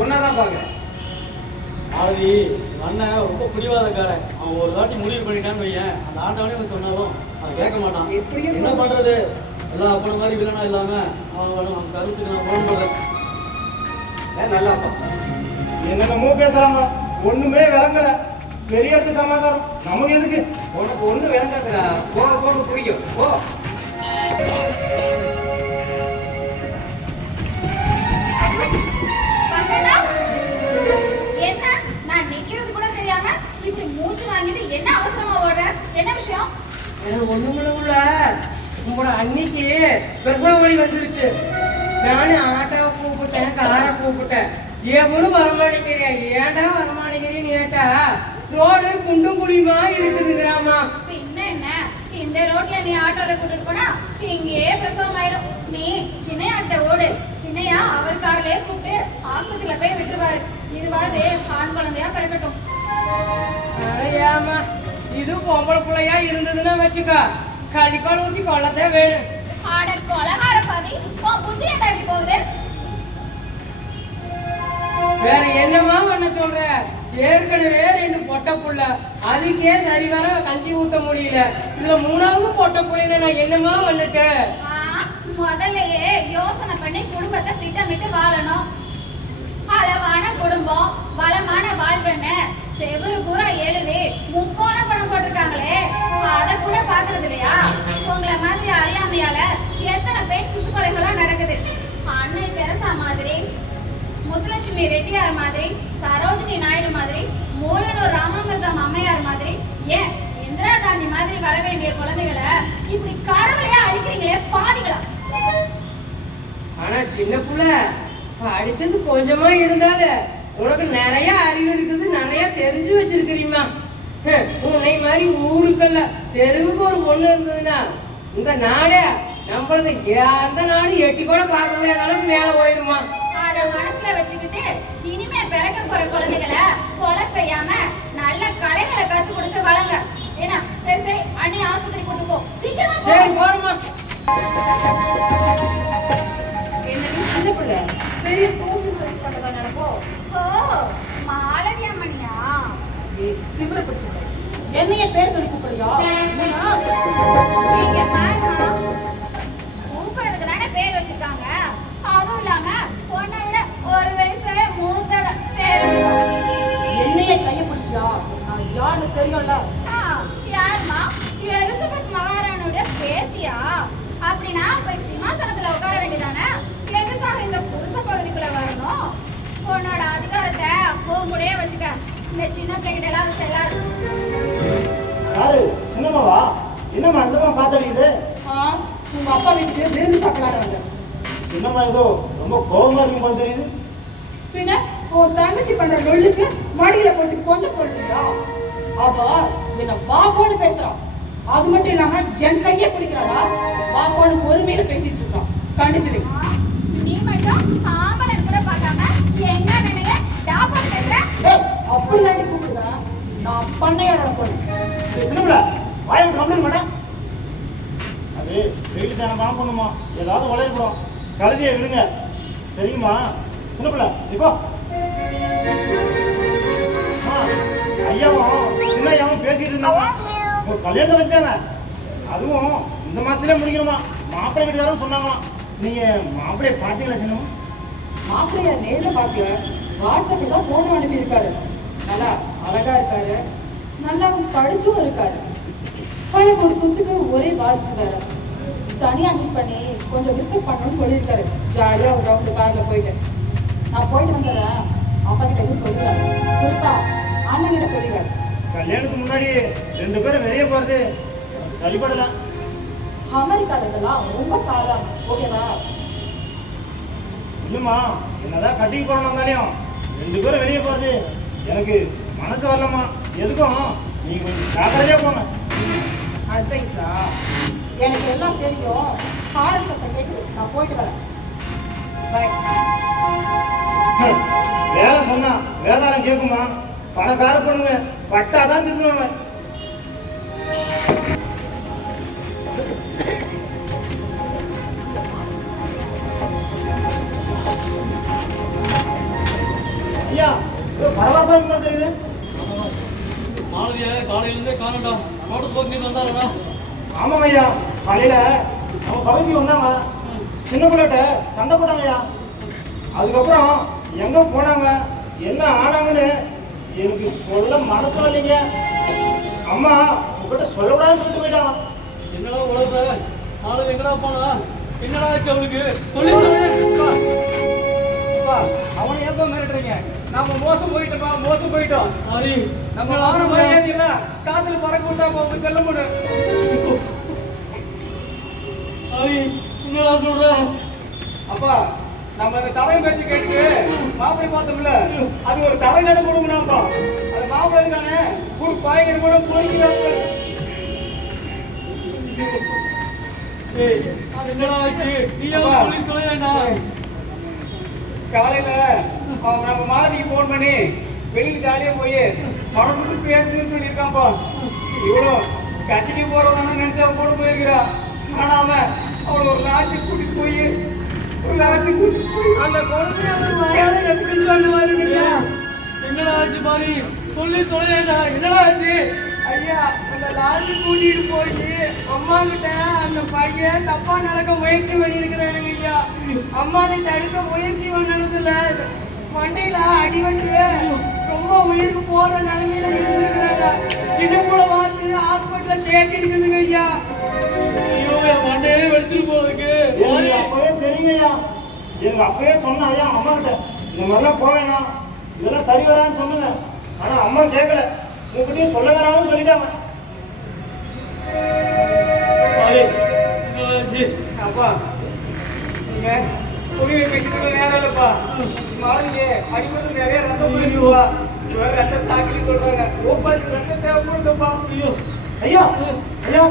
ஒன்னதான் பாக்குறேன். ஆதி அண்ணன் ரொம்ப பிடிவாதக்காரன். அவன் ஒரு வாட்டி முடிவு பண்ணிட்டான்னு வையன், அந்த ஆட்டவனே சொன்னாலும் அவன் கேட்க மாட்டான். என்ன பண்றது? எல்லாம் அப்படி மாதிரி வில்லனா இல்லாம அவன் கருத்துக்கு நான் போடுறேன். நல்லாப்பா என்னென்னமோ பேசுறாங்க, ஒண்ணுமே விளங்கல. பெரிய இடத்து சமாச்சாரம் நமக்கு எதுக்கு? உனக்கு ஒண்ணு விளங்காதுடா. போக போக புரியும். போ. என்ன நான் நிக்கிறது கூட தெரியாம இப்படி மூச்சு வாங்கிட்டு என்ன அவசரமா ஓடுற? என்ன விஷயம்? ஒண்ணுமில்ல, உங்களோட அன்னைக்கு பிரசவ வலி வந்துருச்சு. நானும் ஆட்டோவை கூப்பிட்டேன், காரை கூப்பிட்டேன். எவனும் வரமாட்டேங்கிறியா? ஏன்டா வரமாட்டேங்கிறீன்னு கேட்டா ரோடு குண்டும் குழியுமா இருக்குதுங்கிறாமா. பின்ன என்ன, இந்த ரோட்ல நீ ஆட்டோல கூட்டிட்டு போனா இங்கேயே பிரசவம் ஆயிடும். நீ சின்னையாட்ட ஓடு. சின்னையா அவர் கார்லயே கூப்பிட்டு ஆஸ்பத்திரியில போய் விட்டுருவாரு. இதுவாது ஆண் குழந்தையா பிறக்கட்டும். ஏமா இது பொம்பளை பிள்ளையா இருந்ததுன்னா வச்சுக்கா, கழிப்பால் ஊத்தி கொள்ளத்தே வேணும். ஆட கொலகார பாவி, உன் புத்தி என்ன இப்படி போகுது? வேற என்னமா பண்ண சொல்ற? ஏற்கனவே 2 பொட்டை புள்ள, அதுக்கே சரி வர கஞ்சி ஊத்த முடியல. இதுல 3வது பொட்டை புள்ளைன்னு நான் என்னமா பண்ணிட்டேன்? முதல்லயே யோசனை பண்ணி குடும்பத்தை திட்டமிட்டு வாழணும். அளவான குடும்பம், வளமான வாழ்வுன்னு செவரு பூரா எழுதி முக்கோண படம் போட்டிருக்காங்களே, அத கூட பாக்குறது இல்லையா? உங்களை மாதிரி அறியாமையால எத்தனை பெண் சிசு கொலைகள்லாம் நடக்குது. அன்னை தெரசா மாதிரி, முத்துலட்சுமி ரெட்டியார் மாதிரி, சரோஜினி நாயுடு மாதிரி, மூலனூர் ராமாமிர்தம் அம்மையார் மாதிரி, ஏன் இந்திரா காந்தி மாதிரி வர வேண்டிய குழந்தைகளை இப்படி கரவலையா அழிக்கிறீங்களே பாவிகளா? ஆனா சின்ன புள்ள படிச்சது கொஞ்சமா இருந்தாலும் உனக்கு நிறைய அறிவு இருக்குது, நிறைய தெரிஞ்சு வச்சிருக்கிறீமா. உன்னை மாதிரி ஊருக்கல்ல தெருவுக்கு ஒரு பொண்ணு இருந்ததுன்னா இந்த நாடே நம்மளது எந்த நாடு எட்டி கூட பார்க்க முடியாத அளவுக்கு மேல போயிருமா. அத மனசுல வச்சுக்கிட்டு இனிமே பிறக்க போற குழந்தைகளை கொலை செய்யாம நல்ல கலைகளை கத்து கொடுத்து வளங்க. ஏன்னா சரி சரி அண்ணி ஆஸ்பத்திரி கூட்டு போ, சீக்கிரமா போ. சரி போறோமா. சின்ன பிள்ளை பெரிய சோசியல் சர்வீஸ் பண்றதா நினைப்போம். ஓ மாலதி அம்மனியா? திமிர பிடிச்சது என்னைய பேர் சொல்லி கூப்பிடுறியா? நீங்க பாருமா, கூப்பிடுறதுக்கு தானே பேர் வச்சிருக்காங்க. அதுவும் இல்லாம பொண்ணை விட 1 வயசு மூத்தவ. என்னைய கைய பிடிச்சியா? நான் யாருன்னு தெரியும்ல. யாருமா? எலிசபெத் மகாராணியோட பேத்தியா? அப்படின்னா போய் சிம்மாசனத்துல உட்கார வேண்டியதானே? எதுக்காக இந்த புருஷ பகுதிக்குள்ள வரணும்? உன்னோட அதிகாரத்தை போகூடே வச்சுக்க. இந்த சின்ன பிள்ளைகிட்ட எல்லாம் அது செல்லாது. யாரு? சின்னம்மாவா? சின்னம்மா அந்தமா காத்தடிக்குது. உங்க அப்பா வீட்டுக்கு விருந்து சாப்பிடலாம் வந்த. சின்னம்மா ஏதோ ரொம்ப கோபமா இருக்கும் போல தெரியுது. பின்ன உன் தங்கச்சி பண்ற நொல்லுக்கு மடியில போட்டு கொஞ்சம் சொல்லுங்களா? அவ என்ன வா போன்னு பேசுறான். அது மட்டும் இல்லாம என் கையை பிடிக்கிறாளா? வா போன்னு பொறுமையில பேசிட்டு இருக்கான். கண்டிச்சிடு. நீ மட்டும் ஆம்பளன் கூட பார்க்காம எங்க நினைங்க டாப்பான்னு பேசுற? அப்படி நாட்டி கூப்பிடுதா? நான் பண்ணையாரோட பொண்ணு. சின்னம்ல வாயம் கம்ப்ளைண்ட் பண்ண. அது வெயில் தானமா பண்ணுமா, ஏதாவது உழைப்படும். கழுதியை விடுங்க சரிங்கம்மா. சின்னப்பிள்ள இப்போ ஐயாவும் சின்ன ஐயாவும் பேசிட்டு இருந்தாங்க. ஒரு கல்யாணத்தை வச்சாங்க, அதுவும் இந்த மாசத்துல முடிக்கணுமா. மாப்பிள்ளை வீட்டுக்காரரும் சொன்னாங்களாம். நீங்க மாப்பிள்ளைய பார்த்தீங்களா? சின்னம்மா மாப்பிள்ளைய நேரில் பார்க்கல, வாட்ஸ்அப்ல தான் போன் அனுப்பி இருக்காரு. நல்லா அழகா இருக்காரு, நல்லா படிச்சும் இருக்காரு. ஆனால் ஒரு சொத்துக்கு ஒரே வாரிசு வேற. தனியாக மீட் பண்ணி கொஞ்சம் டிஸ்கஸ் பண்ணணும்னு சொல்லியிருக்காரு. ஜாலியாக ஒரு ரவுண்டு காரில் போயிட்டு நான் போயிட்டு வந்துடுறேன். அப்பா கிட்ட எதுவும் சொல்லுவேன். குறிப்பா அண்ணன் கிட்ட சொல்லிடுவேன். கல்யாணத்துக்கு முன்னாடி 2 பேரும் வெளியே போறது சரிபடலாம். அமெரிக்காலதெல்லாம் ரொம்ப சாதாரணம். ஓகேவா? இல்லைம்மா, என்னதான் கட்டிக்கு போறோம் தானேயும் 2 பேரும் வெளியே போறது எனக்கு மனசு வரலம்மா. எதுக்கும் நீங்க கொஞ்சம் ஜாக்கிரதையா போங்க. அட்வைஸா? எனக்கு எல்லாம் தெரியும். கார் சத்தம் கேட்டு நான் போயிட்டு வரேன். பை. வேலை சொன்னா வேதாளம் கேட்குமா? பணக்கார பொண்ணுங்க பட்டாதான் திருந்துவாங்க. பரபரப்பா இருக்க மாதிரி தெரியுது. மாலதிய காலையிலேருந்தே காணண்டா மாவட்டத்து போக்கு நீங்க வந்தாருண்ணா. ஆமாம் ஐயா, காலையில நம்ம பகுதிக்கு வந்தாங்க, சின்ன பிள்ளைகிட்ட சண்டை போட்டாங்க ஐயா. அதுக்கப்புறம் எங்க போனாங்க என்ன ஆனாங்கன்னு எனக்கு சொல்ல மனசு இல்லைங்க. அம்மா உங்ககிட்ட சொல்லக்கூடாதுன்னு சொல்லிட்டு போயிட்டாங்க. என்னடா உழப்ப மாலதி எங்கடா போனா? என்னடா ஆச்சு அவளுக்கு? சொல்லி அவனை ஏப்பா மிரட்டுறீங்க? நாம மோசம் போயிட்டோம். சாரி, நம்ம வார மரியாதை இல்ல, காத்துல பறக்க விட்டாங்க உங்க செல்ல பொண்ணு. சாரி, என்னடா சொல்ற? அப்பா, நம்ம அந்த தரை பேச்சு கேட்டு மாப்பிள்ளை பார்த்தோம்ல, அது ஒரு தரை நட கொடுங்கனாப்பா. அது மாப்பிள்ளை இருக்கானே ஒரு பாய்கிற கூட பொறிக்கிறாங்க. என்னடா ஆச்சு? நீயா சொல்லி சொல்லேன்டா. காலையில அவன் நம்ம மாலதிக்கு போன் பண்ணி வெளியில ஜாலியா போய் மனசுக்கு பேசுன்னு சொல்லியிருக்கான்ப்பா. இவ்வளோ கட்டிக்கு போறதான நினைச்சு அவன் கூட போயிருக்கிறா. ஆனா அவளை ஒரு லாட்ஜுக்கு கூட்டிட்டு போய் அந்த குழந்தைய எப்படி சொல்லுவாருங்க? என்னடா ஆச்சு பாரி? சொல்லி சொல்லேன்டா. என்னடா ஆச்சு? ஐயா, அந்த லாட்ஜு கூட்டிட்டு போய் அம்மா கிட்ட அந்த பையன் தப்பா நடக்க முயற்சி பண்ணிருக்கிறானுங்க ஐயா. அம்மா அதை தடுக்க முயற்சி பண்ணதுல மண்டையில அடிபட்டு ரொம்ப உயிருக்கு போற நிலைமையில இருந்திருக்கிறாங்க. சின்ன கூட பார்த்து ஹாஸ்பிட்டல்ல சேர்த்து இருக்குதுங்க ஐயா. ஐயோ, என் மண்டையே வெடிச்சிட்டு போகுதுக்கு. எனக்கு அப்பவே தெரியுங்கய்யா, எனக்கு அப்பவே சொன்ன ஐயா அம்மா கிட்ட இந்த மாதிரிலாம் போவேனா, இதெல்லாம் சரி வரான்னு சொன்னுங்க. ஆனா அம்மா கேட்கல, உங்ககிட்டயும் சொல்ல வேணாம்னு சொல்லிட்டாங்க. பாரி, என்னடா ஆச்சு? அப்பா, நீங்க புரிய பேசிட்டு நேரம் இல்லப்பா. மாலதியே அடிப்பட்டு நிறைய ரத்தம் போயிருக்குவா. வேற ரத்த சாக்கின்னு சொல்றாங்க. ஓப்பாக்கு ரத்தம் தேவைப்படுதுப்பா. ஐயோ, ஐயா ஐயா,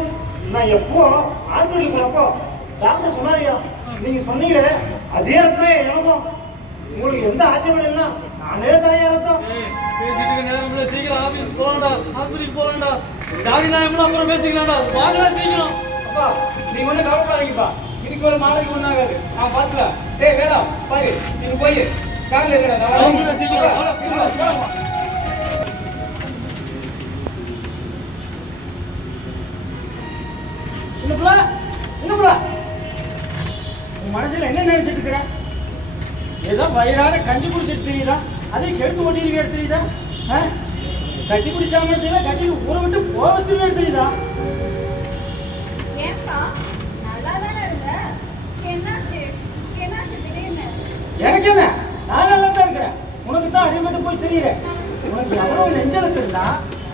நான் எப்போ ஹாஸ்பிட்டலுக்கு போனப்போ டாக்டர் சொன்னாரியா, நீங்க சொன்னீங்களே அதே ரத்தம் எனக்கும். உங்களுக்கு எந்த ஆச்சரியம் இல்லைன்னா நானே தரையா ரத்தம். பேசிட்டு நேரம் இல்லை, சீக்கிரம் ஆபீஸ் போகலாம்டா, ஹாஸ்பிட்டலுக்கு போகலாம்டா. ஜாதி நாயம்னா அப்புறம் பேசிக்கலாம்டா. வாங்கடா சீக்கிரம். அப்பா, நீங்க ஒன்றும் கவலைப்படாதீங்கப்பா. இதுக்கு ஒரு மாலைக்கு ஒன்றாகாது. நான் பார்த்துக்கலாம். டேய் வேணா பாரு, நீங்க போய் காரில் இருக்கடா. வாங்கடா சீக்கிரம். என்னப்பா உன் மனசுல என்ன நினைச்சிட்டு இருக்கிற? ஏதோ வயிறார கஞ்சி குடிச்சிட்டு தெரியுதா? அதையும் கெடுத்து ஓட்டிருக்க தெரியுதா? கட்டி குடிச்சாம தெரியல, கட்டி ஊற விட்டு போக வச்சிருக்க தெரியுதா? ஏன்பா நல்லா தானே இருந்த? என்னாச்சு திடீர்னு? எனக்கு என்ன, நான் நல்லா தான் இருக்கிறேன். உனக்கு தான் அடிபட்டு போய் தெரியுறேன். உனக்கு எவ்வளவு நெஞ்சலுக்கு இருந்தா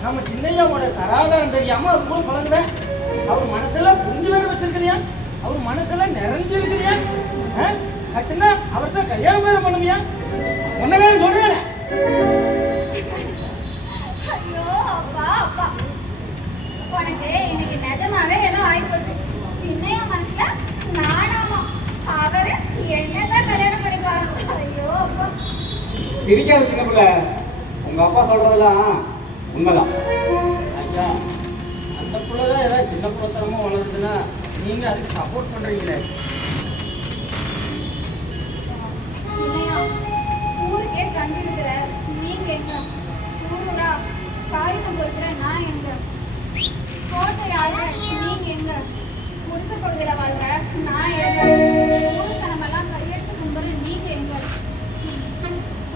நம்ம சின்னையாவோட தராதாரம் தெரியாம அவர் கூட பழகுவேன். அவர் மனசெல்லாம் புரிஞ்சு வேற வச்சிருக்கிறியா? அவர் மனசெல்லாம் நிறைஞ்சிருக்கிறியா? கட்டுனா அவர்கிட்ட கல்யாணம் வேற பண்ணுவியா? ஒன்னதான் சொல்றேன். ஐயோ அப்பா, உனக்கு இன்னைக்கு நிஜமாவே ஏதோ ஆயிப்போச்சு. சின்னையா மனசுல நானாமா அவரு என்னதான் கல்யாணம் பண்ணிப்பாரு. ஐயோ அப்பா. சிரிக்காத சின்ன பிள்ளை, உங்க அப்பா சொல்றதெல்லாம் உண்மைதான். ஐயா, அந்த பிள்ளைதான் ஏதாவது சின்ன பிள்ளைத்தனமா வளருதுன்னா நீங்க அதுக்கு சப்போர்ட் பண்றீங்களே. சின்னையா, ஊருக்கே கஞ்சி இருக்கிற நீங்க எங்க? ஊரா காகிதம் பொறுக்கிற நான் எங்க? கோட்டை ஆளுற நீங்க எங்க? குடிசை பகுதியில வாழ்ற நான் எங்க? ஊரு சனமெல்லாம் கையெடுத்து கும்புற நீங்க எங்க?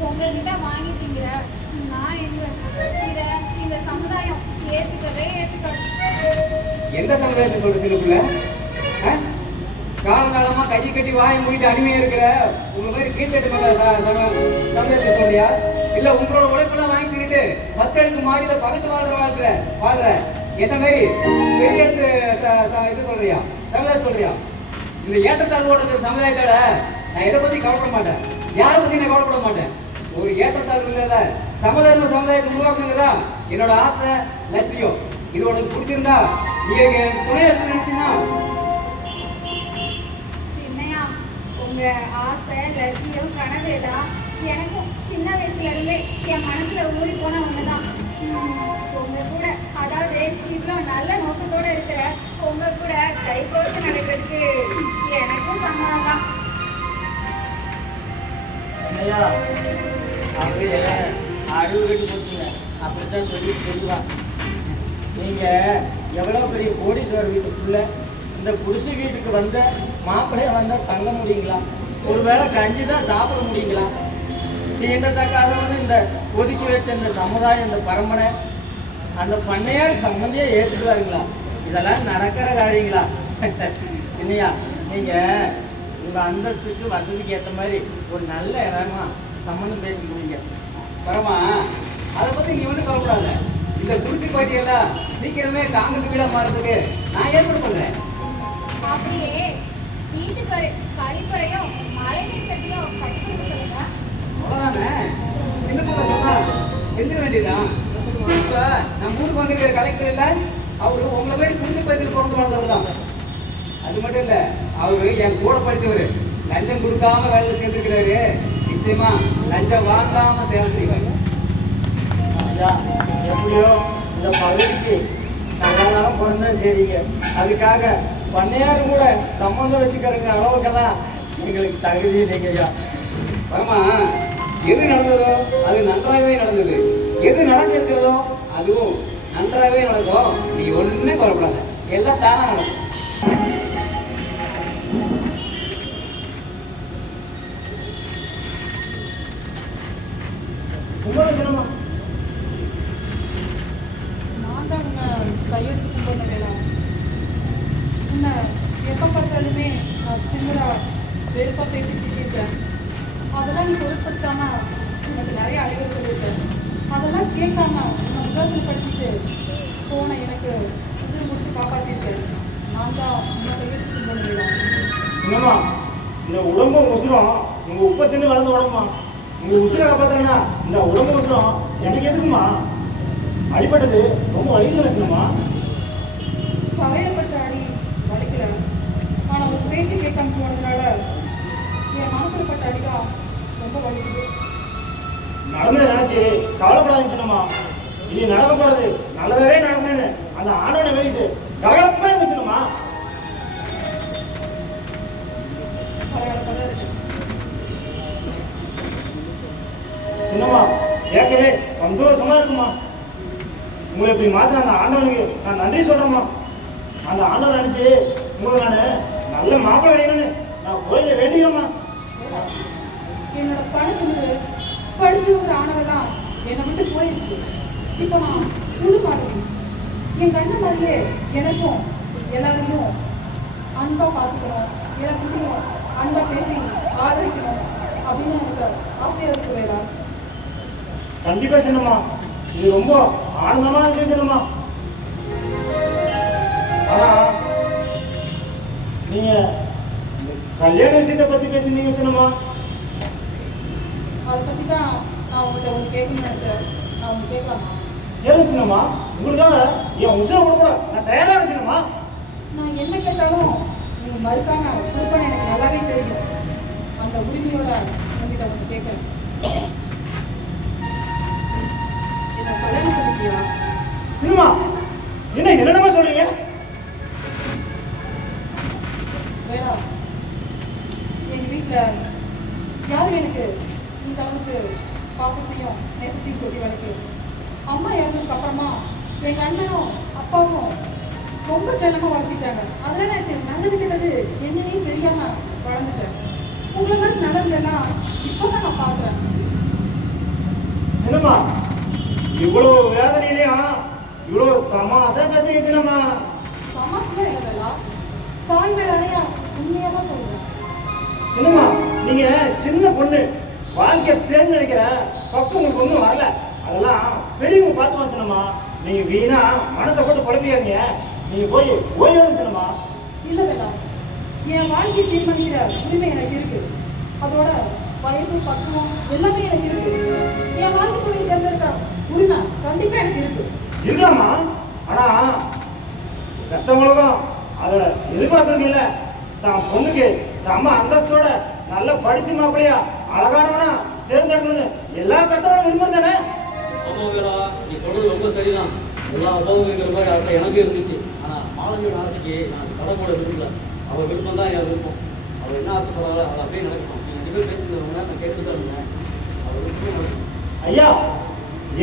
உங்ககிட்ட வாங்கி திங்கிற நான் எங்க? இந்த சமுதாயம் ஏத்துக்கவே ஏத்துக்காது. எந்த சமுதாயத்தை சொல்ற சின்ன பிள்ளை? காலங்காலமா கையை கட்டி வாயை மூடிட்டு அடிமையா இருக்கிற உங்க மாதிரி கீழ்த்தட்டு சமுதாயத்தை சொல்றியா? இல்ல உங்களோட உழைப்பெல்லாம் வாங்கி தின்னுட்டு 10 அடுக்கு மாடியில பகட்டு வாழ்ற என்ன மாதிரி பெரிய இடத்து இது சொல்றியா? சமுதாயம் சொல்றியா? இந்த ஏற்றத்தாழ்வு ஓடுற சமுதாயத்தோட நான் இதை பத்தி கவலைப்பட மாட்டேன். யாரை பத்தி நான் கவலைப்பட மாட்டேன். ஒரு ஏற்றத்தாழ்வு இல்லாத சமுதாயத்தை உருவாக்குங்கிறதா என்னோட ஆசை, லட்சியம். இது உனக்கு பிடிச்சிருந்தா நீங்க துணையா நினைச்சீங்கன்னா சின்னையா, உங்க ஆசை லட்சியம் கனவு எல்லாம் எனக்கும் சின்ன வயசுல இருந்தே என் மனசுல ஊறி போன ஒண்ணுதான். உங்க கூட, அதாவது இவ்வளவு நல்ல நோக்கத்தோட இருக்கிற உங்க கூட கை கோர்த்து நடக்கிறதுக்கு எனக்கும் சம்மதம் தான். ஐயா, அப்படியே அறிவு கட்டி போச்சுங்க. அப்படித்தான் சொல்லி சொல்லுவா. நீங்க எவ்வளவு பெரிய கோடீஸ்வரர் வீட்டுக்குள்ள இந்த குடிசை வீட்டுக்கு வந்த மாப்பிள்ளைய வந்தா தங்க முடியுங்களா? ஒருவேளை கஞ்சி தான் சாப்பிட முடியுங்களா? தீண்டத்தக்காதவனு இந்த ஒதுக்கி வச்ச இந்த சமுதாயம், இந்த பரம்பரை, அந்த பண்ணையார் சம்மந்தியா ஏற்றுக்குவாருங்களா? இதெல்லாம் நடக்கிற காரியங்களா? சின்னையா, நீங்க உங்க அந்தஸ்துக்கு வசதிக்கு ஏற்ற மாதிரி ஒரு நல்ல இடமா சம்மந்தம் பேசிக்கிறீங்க. பரமா, அதை பத்தி நீ ஒன்றும் கவலைப்படாத. இந்த குடிசை பாட்டியெல்லாம் சீக்கிரமே காங்கிரீட் வீடா மாறதுக்கு நான் ஏற்பாடு பண்றேன். அப்படியே வீட்டுக்கு ஒரு கழிப்பறையும் மழை நீர் கட்டியும் கட்டி கொடுக்க சொல்லுங்க. அவ்வளவுதானே, சின்ன பிள்ளை சொன்னா எந்திர வேண்டியதுதான். இப்ப நம்ம ஊருக்கு வந்திருக்கிற கலெக்டர் இல்ல, அவரு உங்களை மாதிரி குடிசை பாத்தியில் பிறந்து வளர்ந்தவர் தான். அது மட்டும் இல்ல, அவரு என் கூட படிச்சவரு. லஞ்சம் கொடுக்காம வேலை சேர்ந்துருக்கிறாரு. நிச்சயமா லஞ்சம் வாங்காம சேவை செய்வாங்க. ஐயா, எப்படியோ இந்த பகுதிக்கு நல்ல பிறந்தா சரிங்க. அதுக்காக பண்ணையாரும் கூட சம்மந்தம் வச்சுக்கிறங்க அளவுக்கெல்லாம் எங்களுக்கு தகுதி இல்லைங்க ஐயா. பரமா, எது நடந்ததோ அது நன்றாகவே நடந்தது. எது நடந்திருக்கிறதோ அதுவும் நன்றாகவே நடக்கும். நீ ஒண்ணுமே கவலைப்படாத, எல்லாம் தானா நடக்கும். கும்பகோணமா நான் தான் உன்னை கையெழுத்து கும்பிட வேணாம். உன்னை எப்போ பார்த்தாலுமே நான் திமுறா வெறுப்பாக பேசிட்டு இருக்கேன். அதெல்லாம் நீ பொருட்படுத்தாம எனக்கு நிறைய அறிவுரை சொல்லியிருக்கேன். அதெல்லாம் கேட்காம உன்னை முதல் படிச்சுட்டு போன எனக்கு உயிர் முடிச்சு காப்பாற்றிருக்கேன். நான் தான் உன்னை கையெழுத்து கும்பிட வேணாம். என்னம்மா, இந்த உடம்பு உசுரம் உங்க உப்பை தின்னு வளர்ந்த உடம்புமா. உங்க உசுரை காப்பாத்துறேன்னா இந்த உடம்பு உசுரம் எனக்கு எதுக்குமா? அடிப்பட்டது ரொம்ப வலிதான் இருக்கணுமா? தரையிடப்பட்ட அடி வலிக்கல. ஆனால் ஒரு பேச்சு கேட்காம போனதுனால என் மனசுல பட்ட அடிதான் ரொம்ப வலிக்குது. நடந்ததை நினைச்சு கவலைப்படாதுமா. இனி நடக்க போறது நல்லதாவே நடக்கணும்னு அந்த ஆண்டவனை வேண்டிட்டு கலகலப்பா வச்சுக்கணுமா. என்னம்மா, கேட்கவே சந்தோஷமா இருக்குமா. உங்களை இப்படி மாத்தின அந்த ஆண்டவனுக்கு நான் நன்றி சொல்றேம்மா. அந்த ஆண்டவன் நினைச்சு உங்களுக்கு நான் நல்ல மாப்பிள்ளை வேணும்னு நான் கோயில வேண்டிக்கிறேம்மா. என்னோட பணத்துக்கு படிச்சு ஒரு ஆனவெல்லாம் என்னை விட்டு போயிடுச்சு. இப்போ நான் புது மாதிரி என் கண்ண மாதிரியே எனக்கும் எல்லாரையும் அன்பா பார்த்துக்கணும், எல்லாத்தையும் அன்பா பேசி ஆதரிக்கணும் அப்படின்னு எனக்கு ஆசையா இருக்கு வேறா. கண்டிப்பா சின்னம்மா, இது ரொம்ப ஆனந்தமா இருக்கு சின்னம்மா. ஆனா நீங்க கல்யாண விஷயத்தை பத்தி பேசுனீங்க சின்னம்மா. அதை பற்றி தான் நான் உங்கள்கிட்ட ஒன்று கேட்கணும்னு நினச்சேன். நான் ஒன்று கேட்கலாமா? ஏன் சின்னம்மா, உங்களுக்காக என் உசுரை கூட நான் தயாரா இருக்கணுமா. நான் என்ன கேட்டாலும் நீங்கள் மறுக்காம கொடுப்பேன்னு எனக்கு நல்லாவே தெரியும். அந்த உரிமையோட உங்ககிட்ட ஒன்று கேட்குறேன். என்ன கல்யாணம் பண்ணிக்கியா? சின்னம்மா, என்ன என்னமா சொல்றீங்க? வேணா, எங்கள் வீட்டில் யாரும் எனக்கு இந்த அளவுக்கு பாசத்தையும் நேசத்தையும் கொட்டி வளர்க்கு. அம்மா இறந்ததுக்கு அப்புறமா எங்கள் அண்ணனும் அப்பாவும் ரொம்ப செல்லமாக வளர்த்திட்டாங்க. அதனால எனக்கு நல்லது கெட்டது என்னன்னே தெரியாம வளர்ந்துட்டேன். உங்களை மாதிரி நல்லதுலாம் இப்போதான் நான் பார்க்குறேன். சின்னம்மா, இவ்வளவு வேதனையிலையும் இவ்வளவு தமாசா பேசுறீங்க சின்னம்மா. சமாசமா எழுதலாம், தாய் மேலையா உண்மையாக தான் சொல்றேன். சின்னம்மா, நீங்க சின்ன பொண்ணு, வாழ்க்கையை தேர்ந்தெடுக்கிற பக்கம் உங்களுக்கு ஒன்றும் வரல. அதெல்லாம் பெரியவங்க பார்த்து வச்சுனம்மா. நீங்க வீணா மனசை போட்டு குழப்பியாங்க. நீங்க போய் ஓய்வு சின்னம்மா. இல்லை வேணாம், என் வாழ்க்கையை தீர்மானிக்கிற உரிமை எனக்கு இருக்கு. அதோட வயசு பக்குவம் எல்லாமே எனக்கு இருக்கு. என் வாழ்க்கை துணை தேர்ந்தெடுக்க உரிமை கண்டிப்பா எனக்கு இருக்கு. இருக்கலாமா, ஆனா பெத்தவங்களுக்கும் அதை எதிர்பார்க்கறீங்கல்ல. தான் பொண்ணுக்கு சம அந்தஸ்தோட நல்லா படிச்சு மாப்பிள்ளையா அழகானவனா தேர்ந்தெடுக்கணும்னு எல்லா பெத்தவங்களும் விரும்பும் தானே. ஆமா வீரா, நீ சொல்றது ரொம்ப சரிதான். எல்லா அப்பாவுங்கிற மாதிரி ஆசை எனக்கு இருந்துச்சு. ஆனா மாலவியோட ஆசைக்கு நான் கடவுளோட விரும்பல. அவள் விருப்பம் தான் என் விருப்பம். அவள் என்ன ஆசைப்படுறாளோ அவள் அப்படியே நடக்கணும். நீங்க ரெண்டு பேர் பேசிக்கிறவங்க நான் கேட்டு தான் இருந்தேன். அவள் விருப்பமே நடக்கும். ஐயா,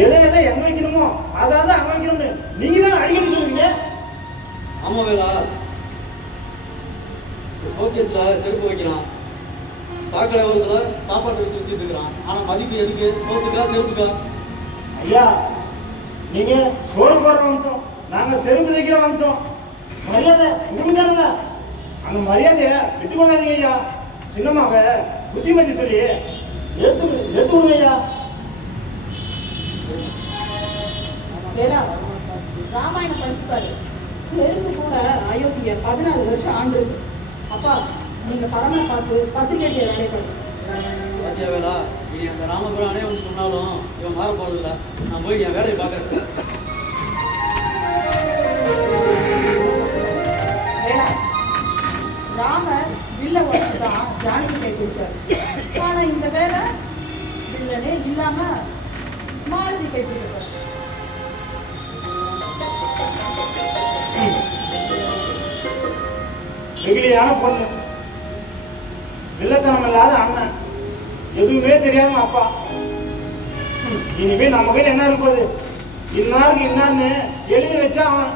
எதை எதை எங்க வைக்கணுமோ அதாவது அங்க வைக்கணும்னு நீங்க தான் அடிக்கடி சொல்லுவீங்க. ஆமா வேலா, ஷோகேஸ்ல செருப்பு வைக்கலாம், சாக்கடை ஓரத்துல சாப்பாட்டை வச்சு வித்துட்டு இருக்கிறான். ஆனா மதிப்பு எதுக்கு? சோத்துக்கா செருப்புக்கா? ஐயா, நீங்க சோறு போடுற வம்சம், நாங்க செருப்பு தைக்கிற வம்சம். மரியாதை உங்களுக்கு தானுங்க. அந்த மரியாதைய விட்டு கொள்ளாதீங்க ஐயா. சின்னமாக புத்திமதி சொல்லி எடுத்து விடுங்க ஐயா. வேலா, ராமாயணம் படிச்சுப்பாரு. செருப்பு கூட அயோத்திய 14 வருஷம் ஆண்டு இருக்கு. அப்பா, நீங்க பரமனை பார்த்து பத்திரிகை வேலை பண்ணுங்க. சத்யா வேலா, இனி அந்த ராமபுரானே வந்து சொன்னாலும் இவன் மாற போறது இல்லை. நான் போய் என் வேலையை பார்க்கறேன். வேலா, ராமர் வில்ல உடச்சு தான் ஜானகி கை கொடுத்தாரு. ஆனா இந்த வேலை வில்லனே இல்லாம மாலதி கை கொடுத்தாரு. வெகுளியான பொண்ணு, வில்லத்தனம் இல்லாத அண்ணன், எதுவுமே தெரியாம அப்பா. இனிமே நம்ம கையில் என்ன இருப்பது? இன்னாருக்கு இன்னார்னு எழுதி வச்சா அவன்.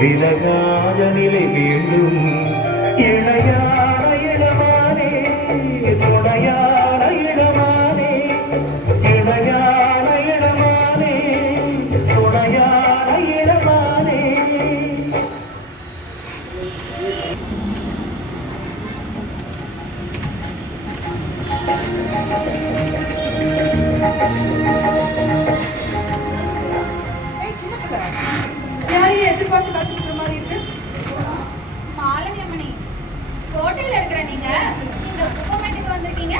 விலகாத நிலை வேண்டும். இணையான இடமானே, துணையான இடமானே, இணையான இடமானே, துணையான இடமானே. யாரையும் எதிர்பார்த்து காத்துக்கிற மாதிரி இருக்கு. மாலதி அம்மணி, கோட்டையில இருக்கிற நீங்க இந்த குப்பமேட்டுக்கு வந்திருக்கீங்க.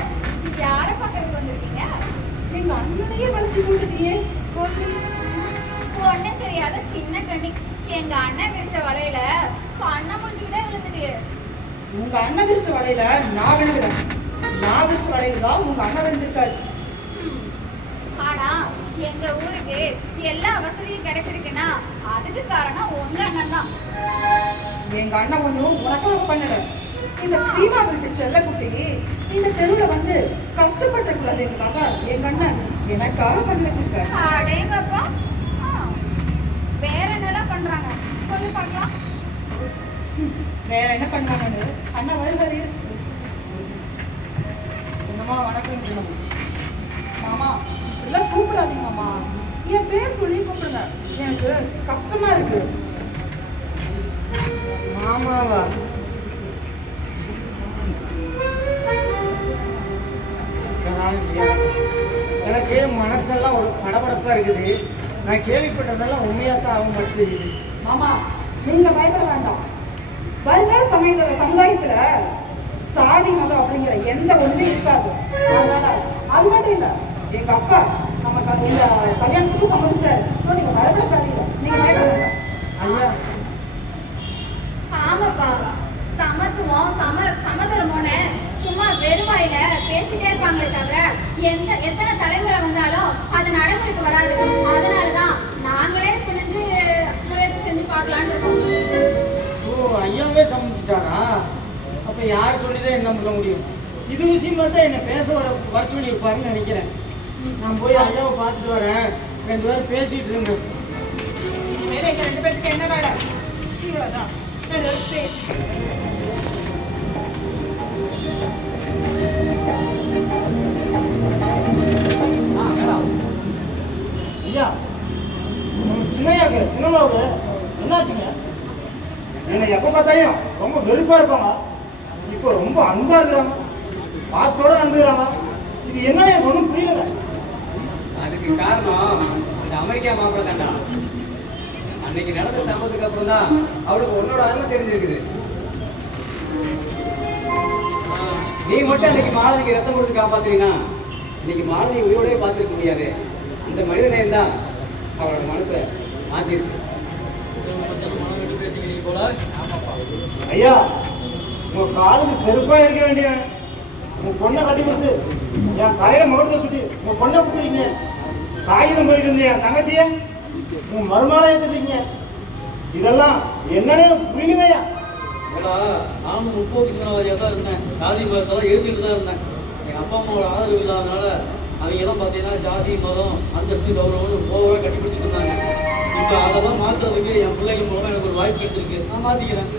யாரை பார்க்கறதுக்கு வந்திருக்கீங்க? எங்க அண்ணனையே வலிச்சு கொண்டுட்டியே. ஒண்ணும் தெரியாத சின்ன கண்ணி, எங்க அண்ணன் விரிச்ச வலையில கண்ணை முடிச்சுக்கிட்டே விழுந்துட்டு. உங்க அண்ணன் விரிச்ச வலையில நான் விழுகிறேன். நாகூர் கடையில் தான் உங்க அண்ணன் வந்திருக்காரு. ஆனா எங்க ஊருக்கு எல்லா வசதியும் கிடைச்சிருக்குன்னா அதுக்கு காரணம் உங்க அண்ணன் தான். எங்க அண்ணன் ஒன்றும் உனக்காக பண்ணல. இந்த சீமா வீட்டு செல்லக்குட்டி இந்த தெருவுல வந்து கஷ்டப்பட்டுக்கூடாது எங்க அண்ணன் எனக்காக பண்ணி வச்சிருக்காரு. அடேங்கப்பா. வேற என்னெல்லாம் பண்றாங்க சொல்லி பார்க்கலாம். வேற என்ன பண்ணாங்கன்னு அண்ணா வருவாரு. என்னம்மா வணக்கம் சின்னம்மா. மாமா இப்படிலாம் கூப்பிடாதீங்க மாமா. என் பேர் சொல்லி கூப்பிடுங்க. எனக்கு கஷ்டமா இருக்கு. மாமாவா? எனக்கு மனசெல்லாம் ஒரு படபடப்பா இருக்குது. நான் கேள்விப்பட்டதெல்லாம் உண்மையாத்தான் ஆக மாட்டேங்குது. மாமா நீங்க பயப்பட வேண்டாம். வருங்கால சமுதாயத்துல சாதி மதம் அப்படிங்கிற எந்த ஒண்ணுமே இருக்காது. அதனால அது மட்டும் இல்ல, எங்க அப்பா நமக்கு இந்த கல்யாணத்துக்கும் சம்மதிச்சாரு. நீங்க பயப்படாதீங்க. நீங்க பயப்பட வேண்டாம். ஐயா ஆமாப்பா, சமத்துவம் சமதர்மோன்னு சும்மா வெறுவாயில பேசிட்டே இருப்பாங்களே தவிர எத்தனை தலைமுறை வந்தாலும் அது நடைமுறைக்கு வராது. அதனாலதான் நாங்களே புரிஞ்சு முயற்சி செஞ்சு பார்க்கலான்னு இருக்கோம். ஓ, ஐயாவே சம்மதிச்சிட்டாரா? அப்ப யார் சொல்லிதான் என்ன பண்ண முடியும்? இது விஷயமா தான் என்ன பேச வர சொல்லி இருப்பாருன்னு நினைக்கிறேன். நான் போய் ஐயாவை பார்த்துட்டு வரேன். 2 பேரும் பேசிட்டு இருந்தேன். இனிமேல் எங்க 2 பேருக்கு என்ன வேலை? இவ்வளவுதான். ஐயா, சின்னமாவுக்கு என்னாச்சுங்க? என்ன எப்ப பார்த்தாலும் ரொம்ப வெறுப்பா இருப்பாங்க. இப்போ ரொம்ப அன்பா இருக்கிறாங்க, பாசத்தோட நடந்துக்கிறாங்க. இது என்ன எனக்கு ஒன்றும் புரியல. அதுக்கு காரணம் அந்த அமெரிக்கா மாப்பிள்ள தாண்டா. அன்னைக்கு நடந்த சம்பவத்துக்கு அப்புறம் தான் அவளுக்கு உன்னோட அருமை தெரிஞ்சிருக்குது. நீ மட்டும் அன்னைக்கு மாலதிக்கு ரத்தம் கொடுத்து காப்பாத்துறீங்கன்னா இன்னைக்கு மாலதி உயிரோடய பார்த்துருக்க முடியாது. அந்த மனிதநேயம் தான் அவளோட மனசை மாற்றிருக்கு. ஐயா, உங்க காலுக்கு செருப்பா இருக்க வேண்டிய உங்க பொண்ணை கட்டி கொடுத்து என் தலையில முகத்தை சுட்டி உங்க பொண்ணை கொடுத்துருக்கீங்க. காகிதம் போயிட்டு இருந்தேன் என் தங்கச்சிய உங்க மருமகளை எடுத்துட்டீங்க. இதெல்லாம் என்னன்னு புரியுங்கய்யா. நானும் முற்போக்கு சின்னவாதியாக தான் இருந்தேன். ஜாதி மதத்தெல்லாம் எழுதிட்டு தான் இருந்தேன். எங்கள் அப்பா அம்மாவோட ஆதரவு இல்லாதனால அவங்க எல்லாம் பார்த்தீங்கன்னா ஜாதி மதம் அந்தஸ்து கௌரவம் போகவே கட்டிப்பிடிச்சிட்டு இருந்தாங்க. இப்போ அதெல்லாம் மாற்றுறதுக்கு என் பிள்ளைங்க மூலமாக எனக்கு ஒரு வாய்ப்பு எடுத்திருக்கு. நான் மாற்றிக்கிறேன்.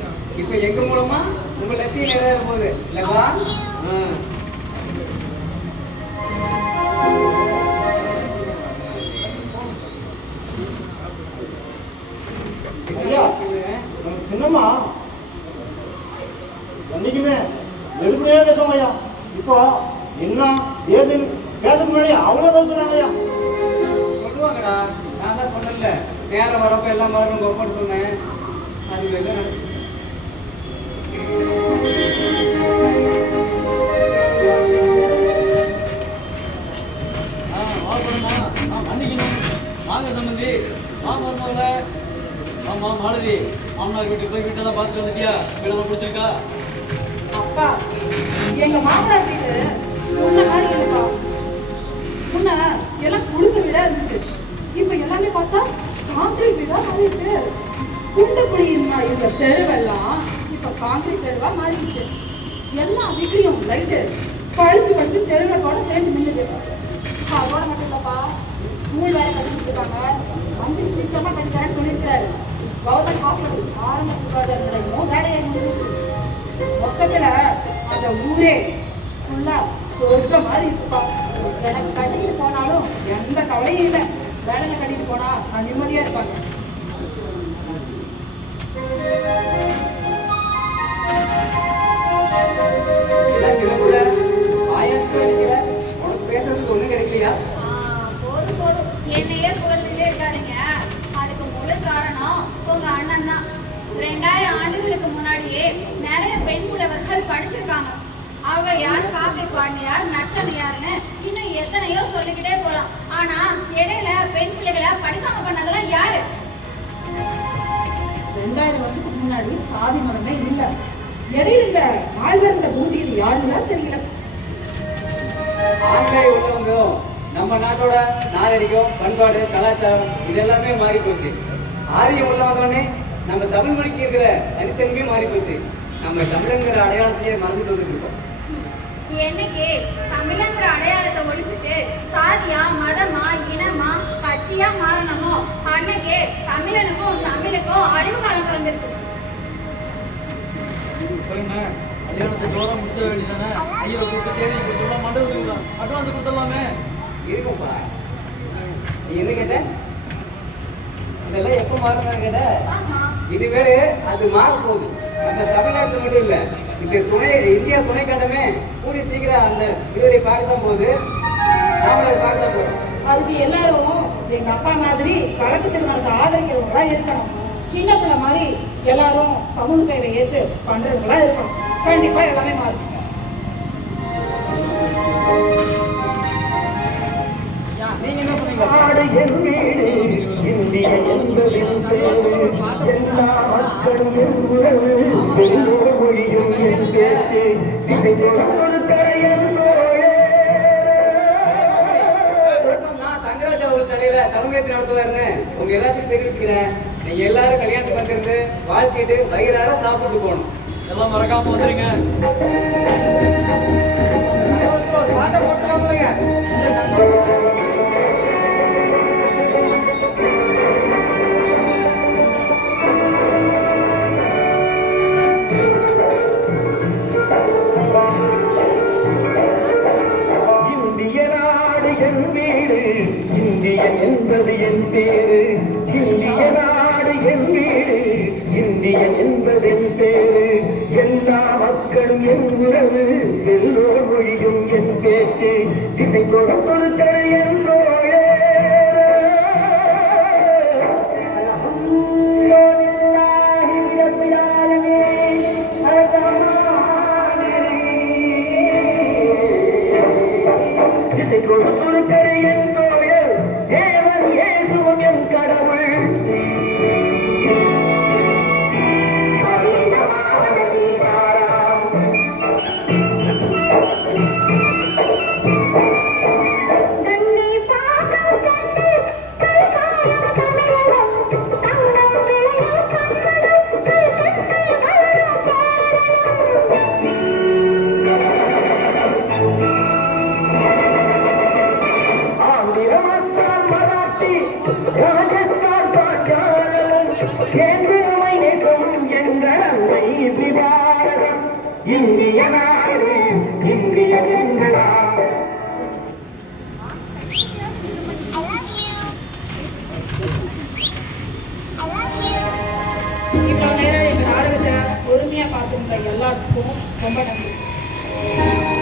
இப்போ எங்க மூலமா உங்க லட்சியம் நிறைவேறும் போது இல்லைப்பா? ஐயா, சின்னம்மா என்னைக்குமே எடுப்படியே பேசுவாங்க ஐயா. இப்போ என்ன ஏதுன்னு பேசுறதுக்கு முன்னாடி அவங்களே பேசுறாங்க ஐயா. சொல்லுவாங்கடா, நான் தான் சொன்னேன்ல, நேரம் வரப்ப எல்லாம் மாறணும் ஒப்பன்னு சொன்னேன். அது என்ன நடக்குது? வாங்க சம்பந்தி, மாமல்ல. ஆமா மாலதி, மாமனார் வீட்டுக்கு போய் வீட்டை தான் பார்த்துட்டு வந்துட்டியா? வீடெல்லாம் பிடிச்சிருக்கா? அப்பா, எங்க மாமனார் வீடு முன்ன மாதிரி இல்லப்பா. முன்ன எல்லாம் குடிசை வீடா இருந்துச்சு. இப்ப எல்லாமே பார்த்தா காங்கிரீட் வீடா மாறிட்டு. குண்டு குழி இருந்த தெருவெல்லாம் இப்ப காங்கிரீட் தெருவா மாறிடுச்சு. எல்லா வீட்லயும் லைட்டு பழிச்சு தெருவில் கூட சேர்ந்து நின்றுது. அதோட மட்டும் இல்லப்பா, ஸ்கூல் வேற கட்டிட்டு இருக்காங்க. வந்து சீக்கிரமா கட்டித்தரேன்னு சொல்லியிருக்கிறாரு. கவர்மெண்ட் ஹாஸ்பிட்டல் ஆரம்ப சுகாதார நிலையமும் வேலையை முடிஞ்சிச்சு. மொத்தத்துல அந்த ஊரே ஃபுல்லா சொர்க்க மாதிரி இருக்குப்பா. எனக்கு கட்டிட்டு போனாலும் எந்த கவலையும் இல்லை. வேலையை கட்டிட்டு போனா நான் நிம்மதியா இருப்பாங்க. உனக்கு பேசுறதுக்கு ஒண்ணும் கிடைக்கலையா? போதும் என்னையே புகழ்ந்துட்டே இருக்காதீங்க. அதுக்கு முழு காரணம் உங்க அண்ணன் தான். 2000 ஆண்டுகளுக்கு முன்னாடியே நிறைய பெண் புலவர்கள் படிச்சிருக்காங்க. ஔவையார், காக்கை பாண்டியார், நச்சனையார்னு இன்னும் எத்தனையோ சொல்லிக்கிட்டே போலாம். ஆனா இடையில பெண் பிள்ளைகளை படிக்காம பண்ணதெல்லாம் யாரு? 2000 வருஷத்துக்கு முன்னாடி சாதி மதமே இல்லை. இடையில இந்த ஆழ்வார்ந்த பூதியில் யாருன்னா தெரியல. ஆண்களை உள்ளவங்களும் நம்ம நாட்டோட நாகரிகம், பண்பாடு, கலாச்சாரம் இது எல்லாமே மாறி போச்சு. ஆரியம் உள்ளவங்கன்னே நம்ம தமிழ் மொழிக்கு இருக்கிற தனித்தன்மையும் மாறி போச்சு. நம்ம தமிழங்கிற அடையாளத்திலேயே மறந்துட்டு வந்துட்டு இருக்கோம். என்னைக்கு தமிழங்கிற அடையாளத்தை ஒழிச்சுட்டு சாதியா, மதமா, இனமா, கட்சியா மாறணுமோ அன்னைக்கே தமிழனுக்கும் தமிழுக்கும் அழிவு காலம் பிறந்துருச்சு. கல்யாணத்தை ஜோரம் முடிச்சிட வேண்டியதானே? ஐயரை கூப்பிட்டு தேதி கொடுத்தோம்னா மண்டபத்துக்கு அட்வான்ஸ் கொடுத்துடலாமே. இருக்கும்பா. நீ என்ன கேட்ட? இதெல்லாம் எப்போ மாறுதான்னு கேட்ட? இதுவேளை அது மாற போகுது. நம்ம தமிழ்நாட்டில் மட்டும் இல்லை, இந்த இந்தியா துணை கண்டமே கூடி சீக்கிரம் அந்த விடுதலை பார்க்கத்தான் போகுது. நாமளும் அதை பார்க்கத்தான் போகிறோம். அதுக்கு எல்லாரும் எங்க அப்பா மாதிரி கலப்பு திருமணத்தை ஆதரிக்கிறவங்க தான் இருக்கணும். சின்ன பிள்ளை மாதிரி எல்லாரும் சமூக சேவை ஏற்று பண்றவங்களா இருக்கணும். கண்டிப்பா எல்லாமே மாறும். நீங்க என்ன சொன்னீங்க? நாடு என் வீடு, இந்திய என்பது எல்லா மக்களும் என் உறவு, எல்லோர் மொழியும் என் பேச்சு, இதை கொடுத்த என் தோழே. நான் தங்கராஜ் அவர் தலையில தலைமையேற்று நடத்துவாருன்னு உங்க எல்லாத்தையும் தெரிவிச்சுக்கிறேன். நீங்க எல்லாரும் கல்யாணத்துக்கு வந்திருந்து வாழ்த்திட்டு வயிறார சாப்பிட்டு போகணும். எல்லாம் மறக்காம வந்துருங்க. பாட்டை போட்டுருவாங்க. இந்திய நாடு என் வீடு, இந்தியன் என்பது என் பேரு. இந்திய நாடு என் வீடு, இந்தியன் என்பது என் பேரு. எல்லா மக்களும் என் உறவு, எல்லோர் மொழியும் என் பேச்சு, இதை கொடுத்த என் தோழே. இதை கொடுத்த என் தோழே, தேவன் இயேசுவும் என் கடவுள். இந்திய நாடு, இந்திய எங்களா. இவ்வளவு நேரம் எங்க நாடகத்தை பொறுமையா பார்த்துருந்த எல்லாத்துக்கும் ரொம்ப நன்றி.